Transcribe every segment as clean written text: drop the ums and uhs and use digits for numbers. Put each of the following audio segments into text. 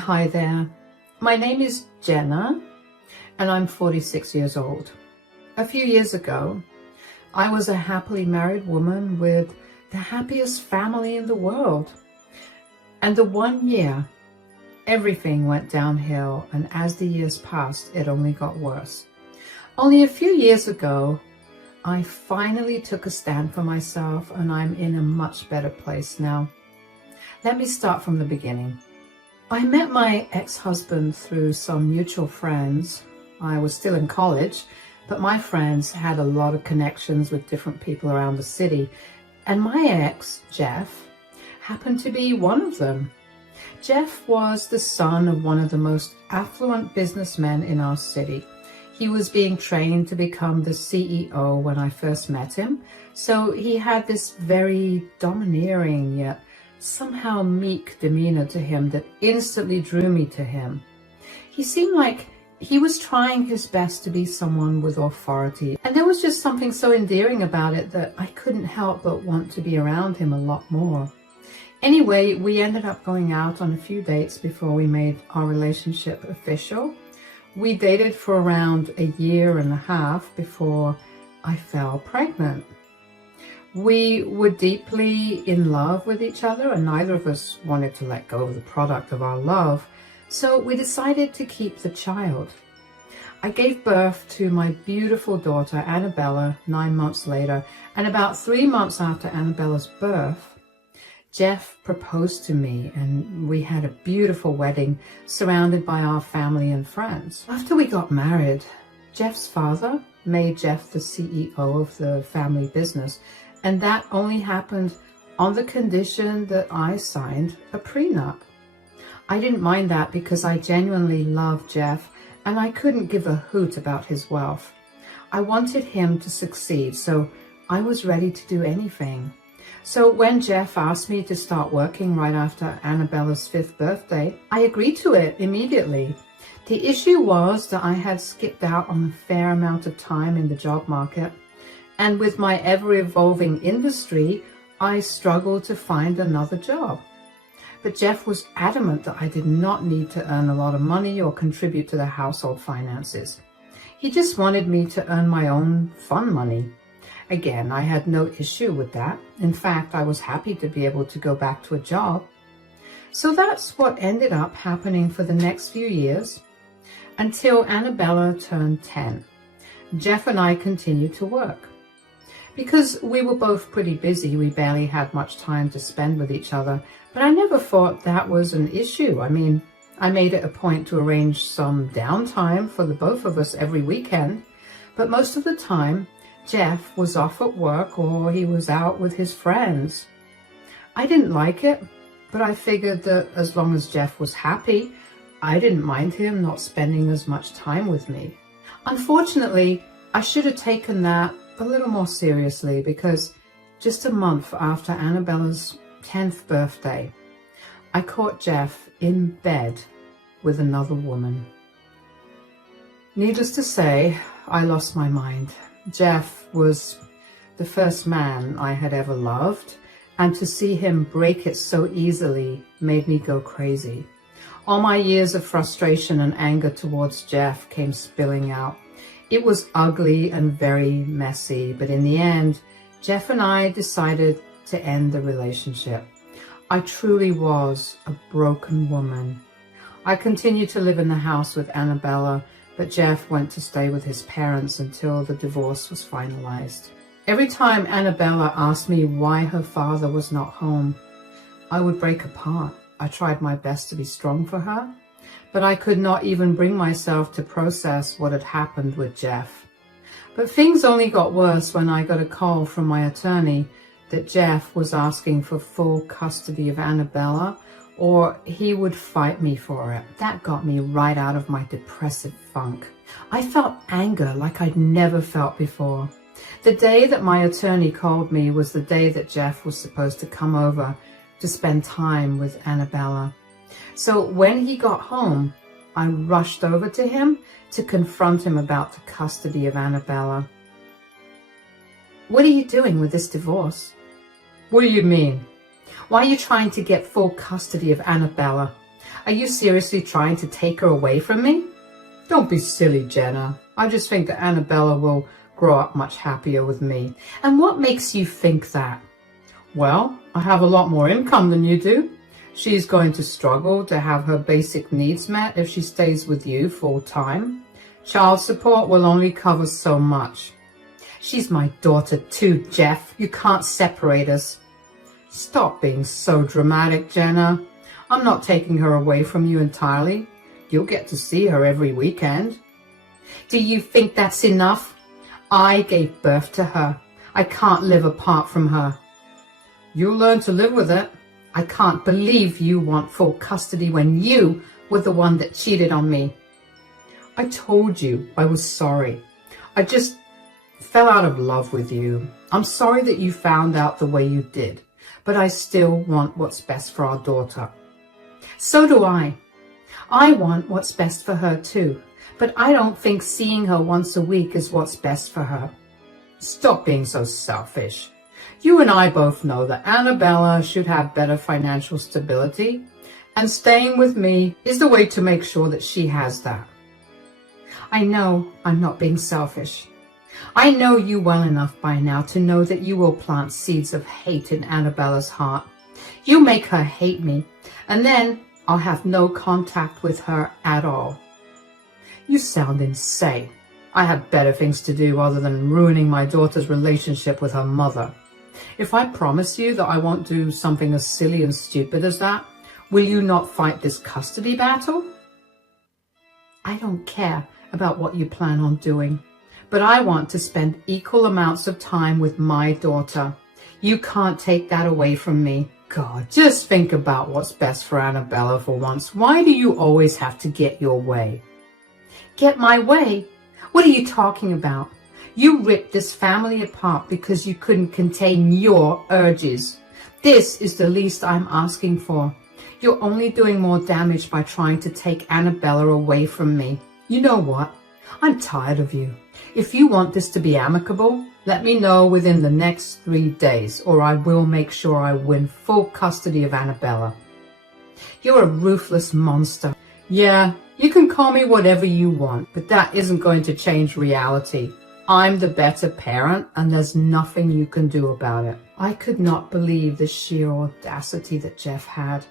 Hi there, my name is Jenna and I'm 46 years old. A few years ago, I was a happily married woman with the happiest family in the world. And the 1 year, everything went downhill, and as the years passed, it only got worse. Only a few years ago, I finally took a stand for myself and I'm in a much better place now. Let me start from the beginning. I met my ex-husband through some mutual friends. I was still in college, but my friends had a lot of connections with different people around the city. And my ex, Jeff, happened to be one of them. Jeff was the son of one of the most affluent businessmen in our city. He was being trained to become the CEO when I first met him. So he had this very domineering yet somehow meek demeanor to him that instantly drew me to him. He seemed like he was trying his best to be someone with authority, and there was just something so endearing about it that I couldn't help but want to be around him a lot more. Anyway, we ended up going out on a few dates before we made our relationship official. We dated for around a year and a half before I fell pregnant. We were deeply in love with each other, and neither of us wanted to let go of the product of our love, so we decided to keep the child. I gave birth to my beautiful daughter, Annabella, 9 months later, and about 3 months after Annabella's birth, Jeff proposed to me, and we had a beautiful wedding surrounded by our family and friends. After we got married, Jeff's father made Jeff the CEO of the family business, and that only happened on the condition that I signed a prenup. I didn't mind that because I genuinely loved Jeff and I couldn't give a hoot about his wealth. I wanted him to succeed, so I was ready to do anything. So when Jeff asked me to start working right after Annabella's 5th birthday, I agreed to it immediately. The issue was that I had skipped out on a fair amount of time in the job market, and with my ever-evolving industry, I struggled to find another job. But Jeff was adamant that I did not need to earn a lot of money or contribute to the household finances. He just wanted me to earn my own fun money. Again, I had no issue with that. In fact, I was happy to be able to go back to a job. So that's what ended up happening for the next few years until Annabella turned 10. Jeff and I continued to work. Because we were both pretty busy, we barely had much time to spend with each other, but I never thought that was an issue. I mean, I made it a point to arrange some downtime for the both of us every weekend, but most of the time, Jeff was off at work or he was out with his friends. I didn't like it, but I figured that as long as Jeff was happy, I didn't mind him not spending as much time with me. Unfortunately, I should have taken that a little more seriously, because just a month after Annabella's 10th birthday, I caught Jeff in bed with another woman. Needless to say, I lost my mind. Jeff was the first man I had ever loved, and to see him break it so easily made me go crazy. All my years of frustration and anger towards Jeff came spilling out. It was ugly and very messy, but in the end, Jeff and I decided to end the relationship. I truly was a broken woman. I continued to live in the house with Annabella, but Jeff went to stay with his parents until the divorce was finalized. Every time Annabella asked me why her father was not home, I would break apart. I tried my best to be strong for her, but I could not even bring myself to process what had happened with Jeff. But things only got worse when I got a call from my attorney that Jeff was asking for full custody of Annabella, or he would fight me for it. That got me right out of my depressive funk. I felt anger like I'd never felt before. The day that my attorney called me was the day that Jeff was supposed to come over to spend time with Annabella. So when he got home, I rushed over to him to confront him about the custody of Annabella. "What are you doing with this divorce?" "What do you mean?" "Why are you trying to get full custody of Annabella? Are you seriously trying to take her away from me? Don't be silly, Jenna. I just think that Annabella will grow up much happier with me. And what makes you think that? Well, I have a lot more income than you do. She's going to struggle to have her basic needs met if she stays with you full time. Child support will only cover so much. She's my daughter too, Jeff. You can't separate us. Stop being so dramatic, Jenna. I'm not taking her away from you entirely. You'll get to see her every weekend. Do you think that's enough? I gave birth to her. I can't live apart from her. You'll learn to live with it. I can't believe you want full custody when you were the one that cheated on me. I told you I was sorry. I just fell out of love with you. I'm sorry that you found out the way you did, but I still want what's best for our daughter. So do I. I want what's best for her too, but I don't think seeing her once a week is what's best for her. Stop being so selfish. You and I both know that Annabella should have better financial stability, and staying with me is the way to make sure that she has that. I know I'm not being selfish. I know you well enough by now to know that you will plant seeds of hate in Annabella's heart. You make her hate me, and then I'll have no contact with her at all. You sound insane. I have better things to do other than ruining my daughter's relationship with her mother. If I promise you that I won't do something as silly and stupid as that, will you not fight this custody battle? I don't care about what you plan on doing, but I want to spend equal amounts of time with my daughter. You can't take that away from me. God, just think about what's best for Annabella for once. Why do you always have to get your way? Get my way? What are you talking about? You ripped this family apart because you couldn't contain your urges. This is the least I'm asking for. You're only doing more damage by trying to take Annabella away from me. You know what? I'm tired of you. If you want this to be amicable, let me know within the next 3 days, or I will make sure I win full custody of Annabella. You're a ruthless monster. Yeah, you can call me whatever you want, but that isn't going to change reality. I'm the better parent, and there's nothing you can do about it. I could not believe the sheer audacity that Jeff had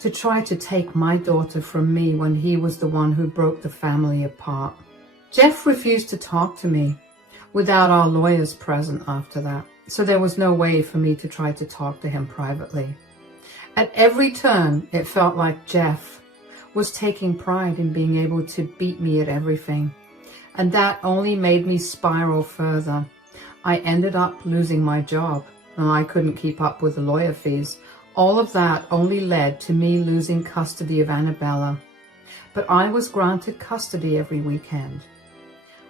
to try to take my daughter from me when he was the one who broke the family apart. Jeff refused to talk to me without our lawyers present after that, so there was no way for me to try to talk to him privately. At every turn, it felt like Jeff was taking pride in being able to beat me at everything, and that only made me spiral further. I ended up losing my job, and I couldn't keep up with the lawyer fees. All of that only led to me losing custody of Annabella, but I was granted custody every weekend.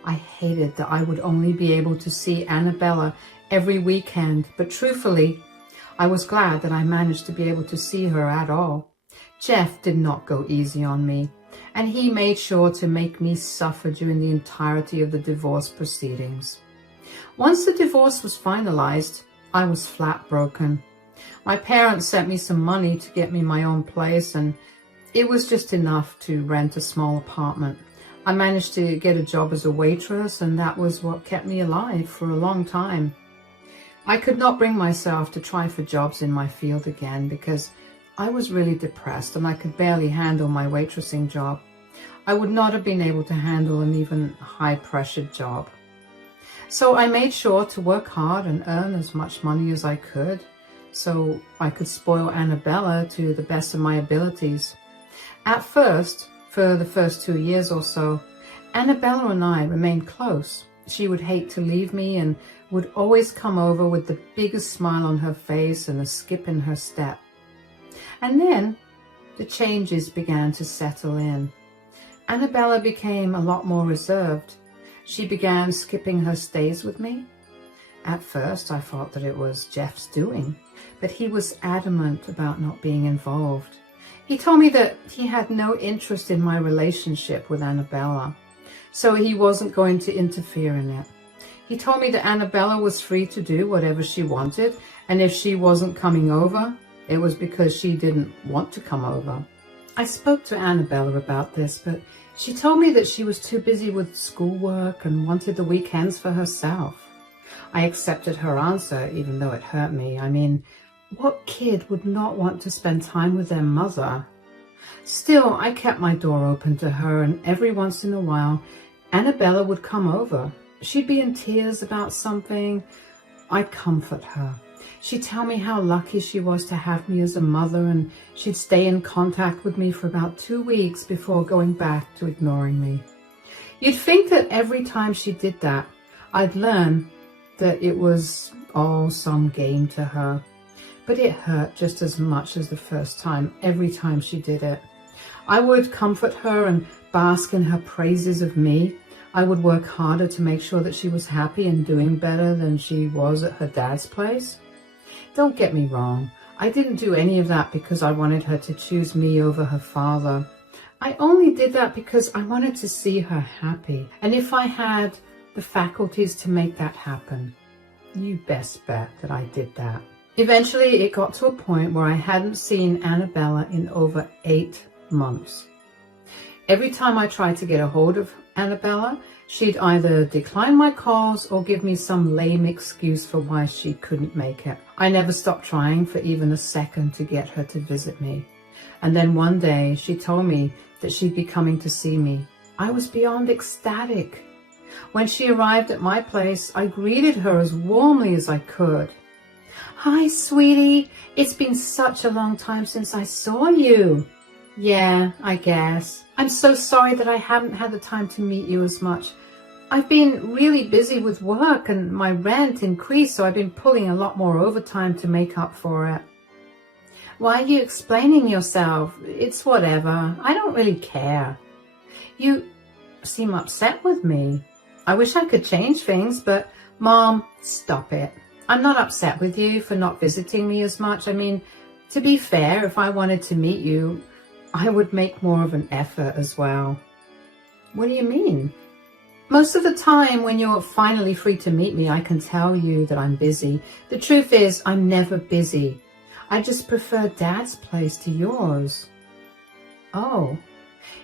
I hated that I would only be able to see Annabella every weekend, but truthfully, I was glad that I managed to be able to see her at all. Jeff did not go easy on me, and he made sure to make me suffer during the entirety of the divorce proceedings. Once the divorce was finalized, I was flat broken. My parents sent me some money to get me my own place, and it was just enough to rent a small apartment. I managed to get a job as a waitress, and that was what kept me alive for a long time. I could not bring myself to try for jobs in my field again because I was really depressed and I could barely handle my waitressing job. I would not have been able to handle an even high-pressured job. So I made sure to work hard and earn as much money as I could so I could spoil Annabella to the best of my abilities. At first, for the first 2 years or so, Annabella and I remained close. She would hate to leave me and would always come over with the biggest smile on her face and a skip in her step. And then the changes began to settle in. Annabella became a lot more reserved. She began skipping her stays with me. At first, I thought that it was Jeff's doing, but he was adamant about not being involved. He told me that he had no interest in my relationship with Annabella, so he wasn't going to interfere in it. He told me that Annabella was free to do whatever she wanted, and if she wasn't coming over, it was because she didn't want to come over. I spoke to Annabella about this, but she told me that she was too busy with schoolwork and wanted the weekends for herself. I accepted her answer, even though it hurt me. I mean, what kid would not want to spend time with their mother? Still, I kept my door open to her, and every once in a while, Annabella would come over. She'd be in tears about something. I'd comfort her. She'd tell me how lucky she was to have me as a mother, and she'd stay in contact with me for about 2 weeks before going back to ignoring me. You'd think that every time she did that, I'd learn that it was all some game to her. But it hurt just as much as the first time, every time she did it. I would comfort her and bask in her praises of me. I would work harder to make sure that she was happy and doing better than she was at her dad's place. Don't get me wrong. I didn't do any of that because I wanted her to choose me over her father. I only did that because I wanted to see her happy. And if I had the faculties to make that happen, you best bet that I did that. Eventually, it got to a point where I hadn't seen Annabella in over 8 months. Every time I tried to get a hold of Annabella, she'd either decline my calls or give me some lame excuse for why she couldn't make it. I never stopped trying for even a second to get her to visit me. And then one day, she told me that she'd be coming to see me. I was beyond ecstatic. When she arrived at my place, I greeted her as warmly as I could. "Hi, sweetie. It's been such a long time since I saw you." "Yeah, I guess. I'm so sorry that I haven't had the time to meet you as much. I've been really busy with work and my rent increased, so I've been pulling a lot more overtime to make up for it." "Why are you explaining yourself? It's whatever. I don't really care." "You seem upset with me. I wish I could change things, but Mom, stop it. I'm not upset with you for not visiting me as much. I mean, to be fair, if I wanted to meet you, I would make more of an effort as well." "What do you mean?" "Most of the time when you're finally free to meet me, I can tell you that I'm busy. The truth is, I'm never busy. I just prefer Dad's place to yours." "Oh,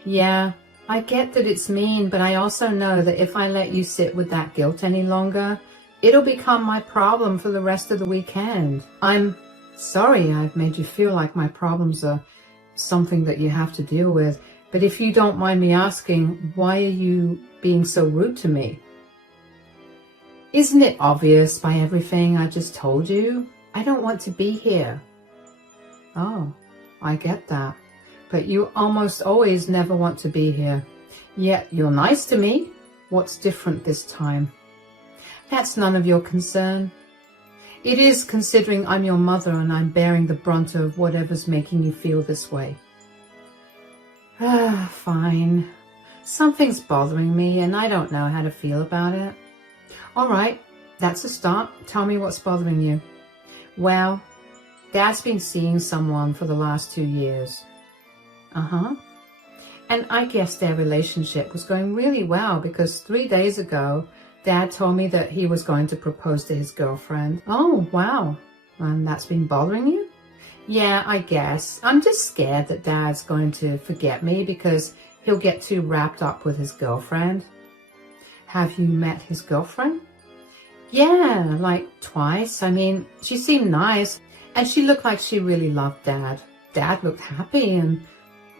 yeah, I get that it's mean, but I also know that if I let you sit with that guilt any longer, it'll become my problem for the rest of the weekend. I'm sorry I've made you feel like my problems are something that you have to deal with, but if you don't mind me asking, why are you being so rude to me?" "Isn't it obvious by everything I just told you? I don't want to be here." "Oh, I get that. But you almost always never want to be here. Yet you're nice to me. What's different this time?" "That's none of your concern." "It is, considering I'm your mother and I'm bearing the brunt of whatever's making you feel this way." Fine. Something's bothering me and I don't know how to feel about it." "All right, that's a start. Tell me what's bothering you." "Well, Dad's been seeing someone for the last 2 years. "Uh-huh. And I guess their relationship was going really well because 3 days ago, Dad told me that he was going to propose to his girlfriend." "Oh, wow. And that's been bothering you?" "Yeah, I guess. I'm just scared that Dad's going to forget me because he'll get too wrapped up with his girlfriend." "Have you met his girlfriend?" "Yeah, like twice. I mean, she seemed nice and she looked like she really loved Dad. Dad looked happy and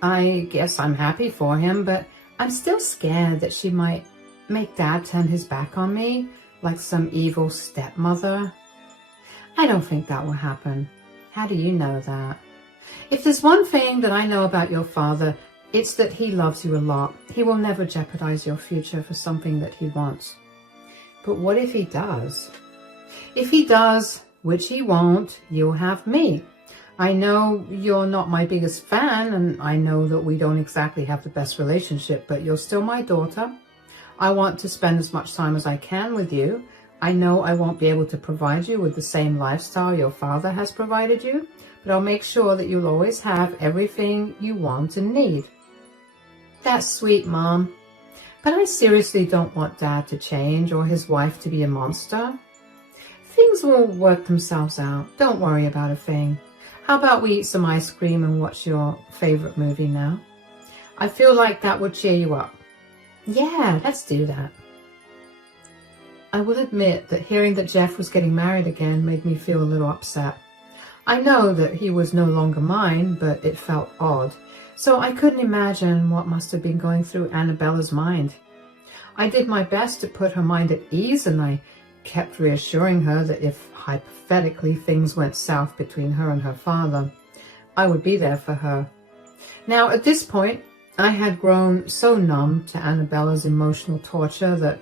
I guess I'm happy for him, but I'm still scared that she might make Dad turn his back on me like some evil stepmother." "I don't think that will happen." "How do you know that?" "If there's one thing that I know about your father, it's that he loves you a lot. He will never jeopardize your future for something that he wants." "But what if he does?" "If he does, which he won't, you'll have me. I know you're not my biggest fan, and I know that we don't exactly have the best relationship, but you're still my daughter. I want to spend as much time as I can with you. I know I won't be able to provide you with the same lifestyle your father has provided you, but I'll make sure that you'll always have everything you want and need." "That's sweet, Mom. But I seriously don't want Dad to change or his wife to be a monster. Things will work themselves out. Don't worry about a thing. How about we eat some ice cream and watch your favorite movie now? I feel like that would cheer you up. Yeah, let's do that. I will admit that hearing that Jeff was getting married again made me feel a little upset. I know that he was no longer mine, but it felt odd, so I couldn't imagine what must have been going through Annabella's mind. I did my best to put her mind at ease, and I kept reassuring her that if hypothetically things went south between her and her father, I would be there for her. Now, at this point, I had grown so numb to Annabella's emotional torture that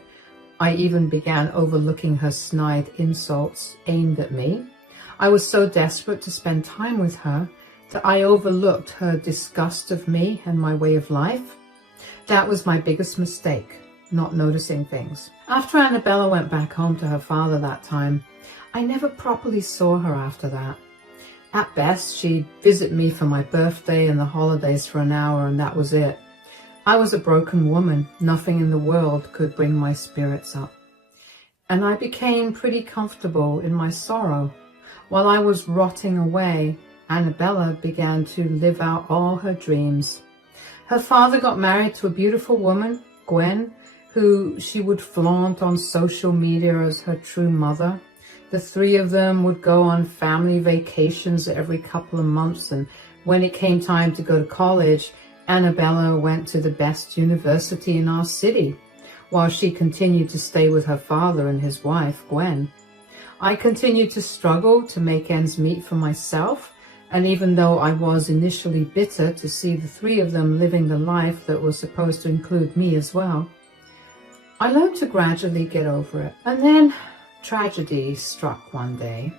I even began overlooking her snide insults aimed at me. I was so desperate to spend time with her that I overlooked her disgust of me and my way of life. That was my biggest mistake, not noticing things. After Annabella went back home to her father that time, I never properly saw her after that. At best, she'd visit me for my birthday and the holidays for an hour, and that was it. I was a broken woman. Nothing in the world could bring my spirits up. And I became pretty comfortable in my sorrow. While I was rotting away, Annabella began to live out all her dreams. Her father got married to a beautiful woman, Gwen, who she would flaunt on social media as her true mother. The three of them would go on family vacations every couple of months, and when it came time to go to college, Annabella went to the best university in our city, while she continued to stay with her father and his wife, Gwen. I continued to struggle to make ends meet for myself, and even though I was initially bitter to see the three of them living the life that was supposed to include me as well, I learned to gradually get over it. And then tragedy struck one day.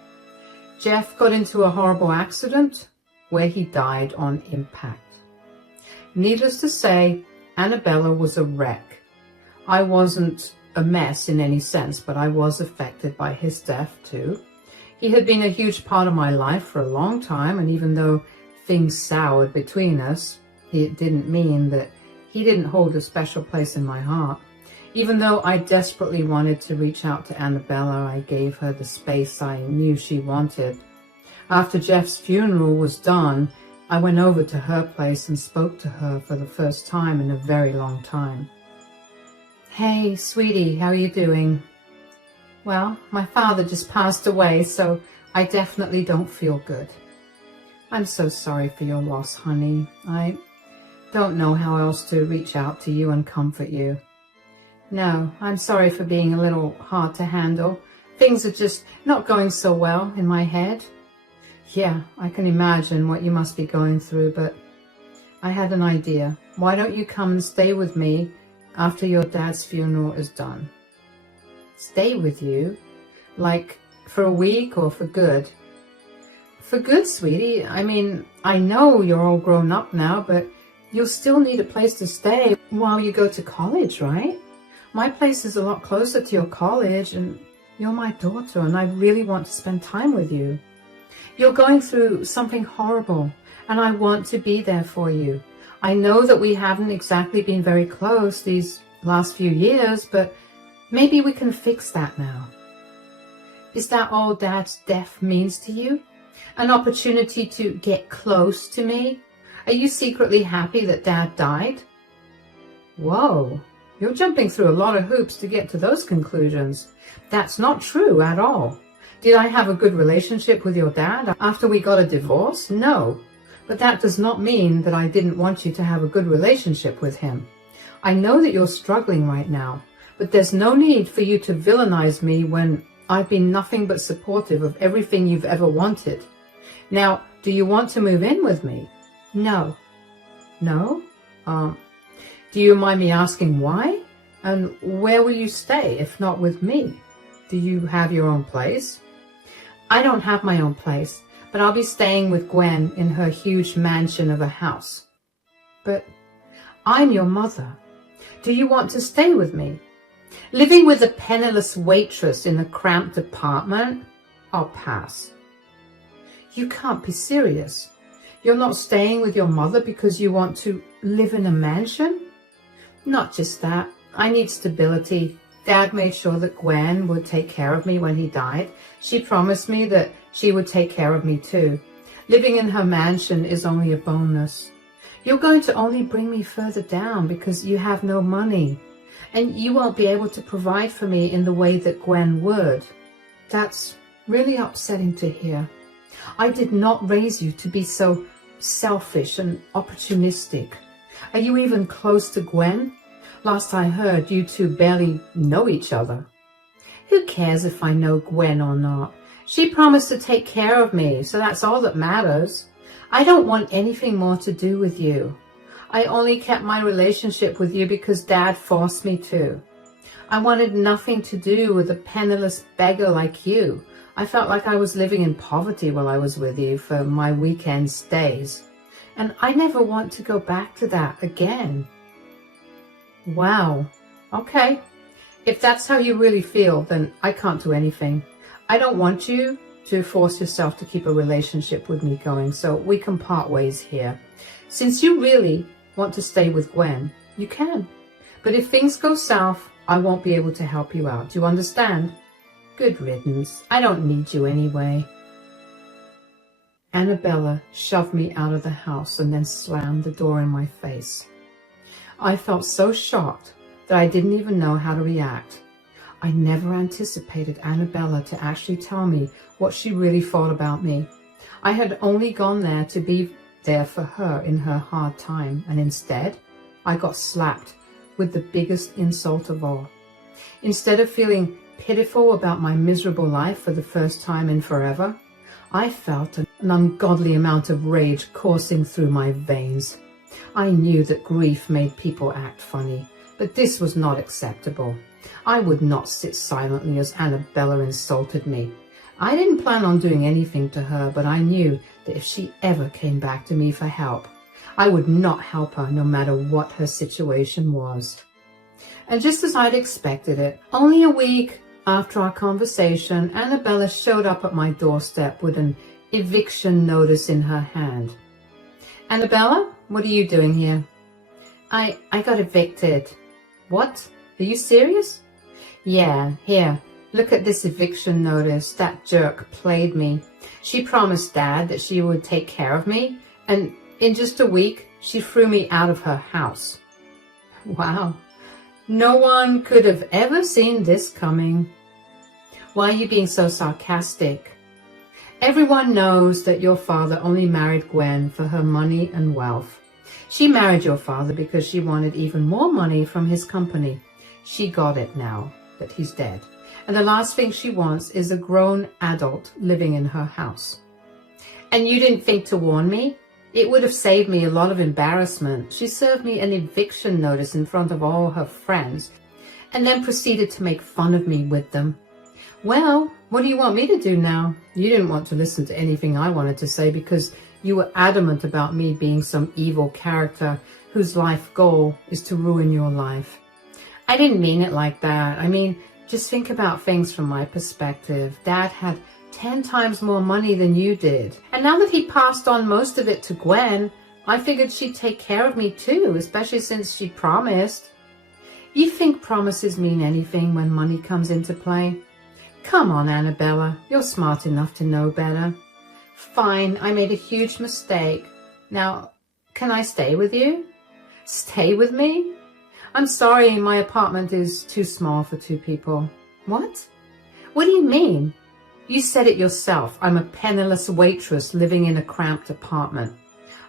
Jeff got into a horrible accident where he died on impact. Needless to say, Annabella was a wreck. I wasn't a mess in any sense, but I was affected by his death too. He had been a huge part of my life for a long time, and even though things soured between us, it didn't mean that he didn't hold a special place in my heart. Even though I desperately wanted to reach out to Annabella, I gave her the space I knew she wanted. After Jeff's funeral was done, I went over to her place and spoke to her for the first time in a very long time. Hey, sweetie, how are you doing? Well, my father just passed away, so I definitely don't feel good. I'm so sorry for your loss, honey. I don't know how else to reach out to you and comfort you. No, I'm sorry for being a little hard to handle. Things are just not going so well in my head. Yeah, I can imagine what you must be going through, but I had an idea. Why don't you come and stay with me after your dad's funeral is done? Stay with you? Like for a week or for good? For good, sweetie. I mean, I know you're all grown up now, but you'll still need a place to stay while you go to college, right? My place is a lot closer to your college, and you're my daughter, and I really want to spend time with you. You're going through something horrible, and I want to be there for you. I know that we haven't exactly been very close these last few years, but maybe we can fix that now. Is that all Dad's death means to you? An opportunity to get close to me? Are you secretly happy that Dad died? Whoa, you're jumping through a lot of hoops to get to those conclusions. That's not true at all. Did I have a good relationship with your dad after we got a divorce? No, but that does not mean that I didn't want you to have a good relationship with him. I know that you're struggling right now, but there's no need for you to villainize me when I've been nothing but supportive of everything you've ever wanted. Now, do you want to move in with me? No. No? Do you mind me asking why? And where will you stay if not with me? Do you have your own place? I don't have my own place, but I'll be staying with Gwen in her huge mansion of a house. But I'm your mother. Do you want to stay with me? Living with a penniless waitress in a cramped apartment? I'll pass. You can't be serious. You're not staying with your mother because you want to live in a mansion? Not just that. I need stability. Dad made sure that Gwen would take care of me when he died. She promised me that she would take care of me too. Living in her mansion is only a bonus. You're going to only bring me further down because you have no money, and you won't be able to provide for me in the way that Gwen would. That's really upsetting to hear. I did not raise you to be so selfish and opportunistic. Are you even close to Gwen? Last I heard, you two barely know each other. Who cares if I know Gwen or not? She promised to take care of me, so that's all that matters. I don't want anything more to do with you. I only kept my relationship with you because Dad forced me to. I wanted nothing to do with a penniless beggar like you. I felt like I was living in poverty while I was with you for my weekend stays. And I never want to go back to that again. Wow. Okay. If that's how you really feel, then I can't do anything. I don't want you to force yourself to keep a relationship with me going, so we can part ways here. Since you really want to stay with Gwen, you can. But if things go south, I won't be able to help you out. Do you understand? Good riddance. I don't need you anyway. Annabella shoved me out of the house and then slammed the door in my face. I felt so shocked that I didn't even know how to react. I never anticipated Annabella to actually tell me what she really thought about me. I had only gone there to be there for her in her hard time, and instead, I got slapped with the biggest insult of all. Instead of feeling pitiful about my miserable life for the first time in forever, I felt an ungodly amount of rage coursing through my veins. I knew that grief made people act funny, but this was not acceptable. I would not sit silently as Annabella insulted me. I didn't plan on doing anything to her, but I knew that if she ever came back to me for help, I would not help her no matter what her situation was. And just as I'd expected it, only a week after our conversation, Annabella showed up at my doorstep with an eviction notice in her hand. Annabella, what are you doing here? I got evicted. What? Are you serious? Yeah, here. Look at this eviction notice. That jerk played me. She promised Dad that she would take care of me, and in just a week, she threw me out of her house. Wow. No one could have ever seen this coming. Why are you being so sarcastic? Everyone knows that your father only married Gwen for her money and wealth. She married your father because she wanted even more money from his company. She got it now that he's dead. And the last thing she wants is a grown adult living in her house. And you didn't think to warn me? It would have saved me a lot of embarrassment. She served me an eviction notice in front of all her friends and then proceeded to make fun of me with them. Well, what do you want me to do now? You didn't want to listen to anything I wanted to say because you were adamant about me being some evil character whose life goal is to ruin your life. I didn't mean it like that. I mean, just think about things from my perspective. Dad had 10 times more money than you did. And now that he passed on most of it to Gwen, I figured she'd take care of me too, especially since she promised. You think promises mean anything when money comes into play? Come on, Annabella. You're smart enough to know better. Fine, I made a huge mistake. Now, can I stay with you? Stay with me? I'm sorry, my apartment is too small for 2 people. What? What do you mean? You said it yourself. I'm a penniless waitress living in a cramped apartment.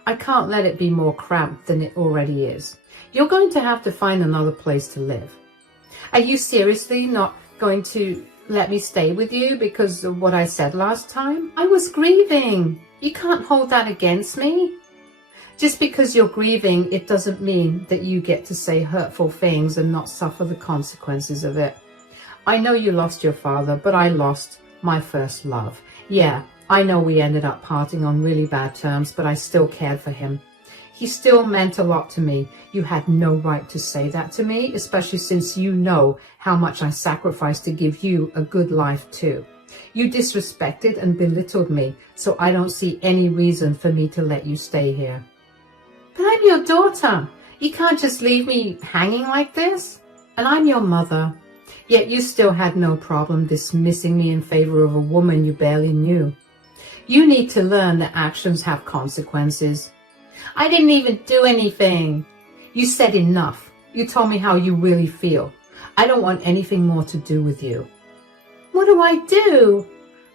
I can't let it be more cramped than it already is. You're going to have to find another place to live. Are you seriously not going to let me stay with you because of what I said last time? I was grieving. You can't hold that against me. Just because you're grieving, it doesn't mean that you get to say hurtful things and not suffer the consequences of it. I know you lost your father, but I lost my first love. Yeah, I know we ended up parting on really bad terms, but I still cared for him. He still meant a lot to me. You had no right to say that to me, especially since you know how much I sacrificed to give you a good life too. You disrespected and belittled me, so I don't see any reason for me to let you stay here. But I'm your daughter. You can't just leave me hanging like this. And I'm your mother. Yet you still had no problem dismissing me in favor of a woman you barely knew. You need to learn that actions have consequences. I didn't even do anything. You said enough. You told me how you really feel. I don't want anything more to do with you. What do I do?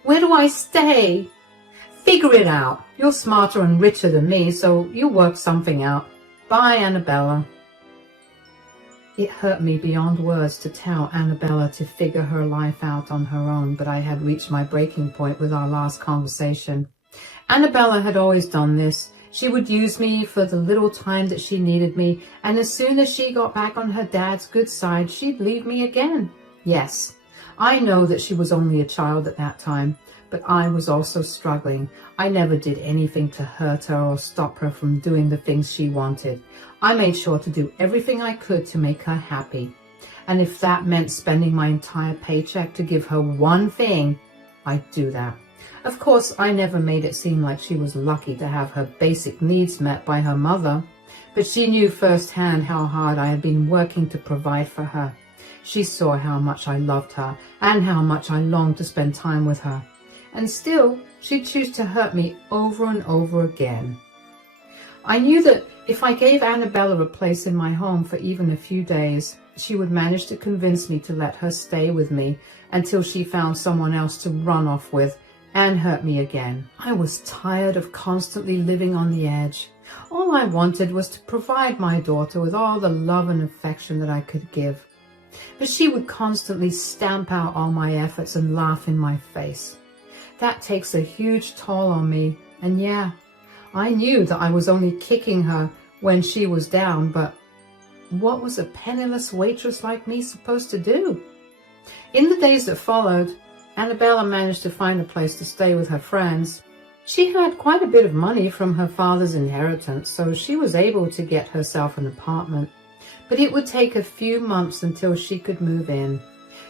Where do I stay? Figure it out. You're smarter and richer than me, so you work something out. Bye, Annabella. It hurt me beyond words to tell Annabella to figure her life out on her own, but I had reached my breaking point with our last conversation. Annabella had always done this. She would use me for the little time that she needed me, and as soon as she got back on her dad's good side, she'd leave me again. Yes, I know that she was only a child at that time, but I was also struggling. I never did anything to hurt her or stop her from doing the things she wanted. I made sure to do everything I could to make her happy. And if that meant spending my entire paycheck to give her one thing, I'd do that. Of course, I never made it seem like she was lucky to have her basic needs met by her mother, but she knew firsthand how hard I had been working to provide for her. She saw how much I loved her and how much I longed to spend time with her. And still, she'd choose to hurt me over and over again. I knew that if I gave Annabella a place in my home for even a few days, she would manage to convince me to let her stay with me until she found someone else to run off with and hurt me again. I was tired of constantly living on the edge. All I wanted was to provide my daughter with all the love and affection that I could give. But she would constantly stamp out all my efforts and laugh in my face. That takes a huge toll on me, and yeah, I knew that I was only kicking her when she was down, but what was a penniless waitress like me supposed to do? In the days that followed, Annabella managed to find a place to stay with her friends. She had quite a bit of money from her father's inheritance, so she was able to get herself an apartment. But it would take a few months until she could move in.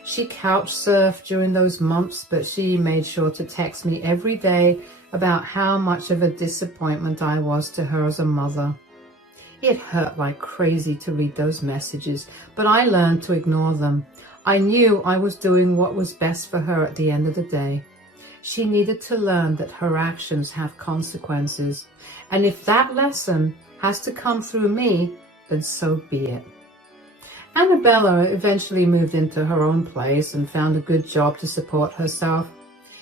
She couch surfed during those months, but she made sure to text me every day about how much of a disappointment I was to her as a mother. It hurt like crazy to read those messages, but I learned to ignore them. I knew I was doing what was best for her at the end of the day. She needed to learn that her actions have consequences, and if that lesson has to come through me, then so be it. Annabella eventually moved into her own place and found a good job to support herself.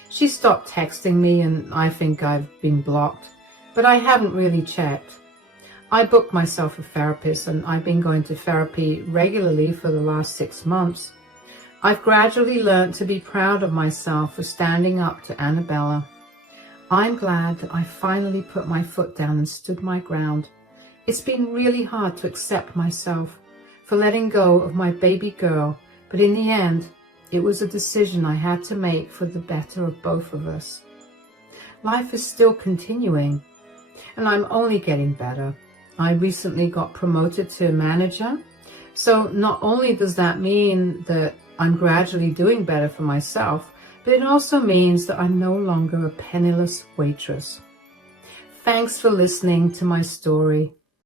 She stopped texting me, and I think I've been blocked, but I haven't really checked. I booked myself a therapist, and I've been going to therapy regularly for the last 6 months. I've gradually learned to be proud of myself for standing up to Annabella. I'm glad that I finally put my foot down and stood my ground. It's been really hard to accept myself for letting go of my baby girl, but in the end, it was a decision I had to make for the better of both of us. Life is still continuing, and I'm only getting better. I recently got promoted to manager, so not only does that mean that I'm gradually doing better for myself, but it also means that I'm no longer a penniless waitress. Thanks for listening to my story.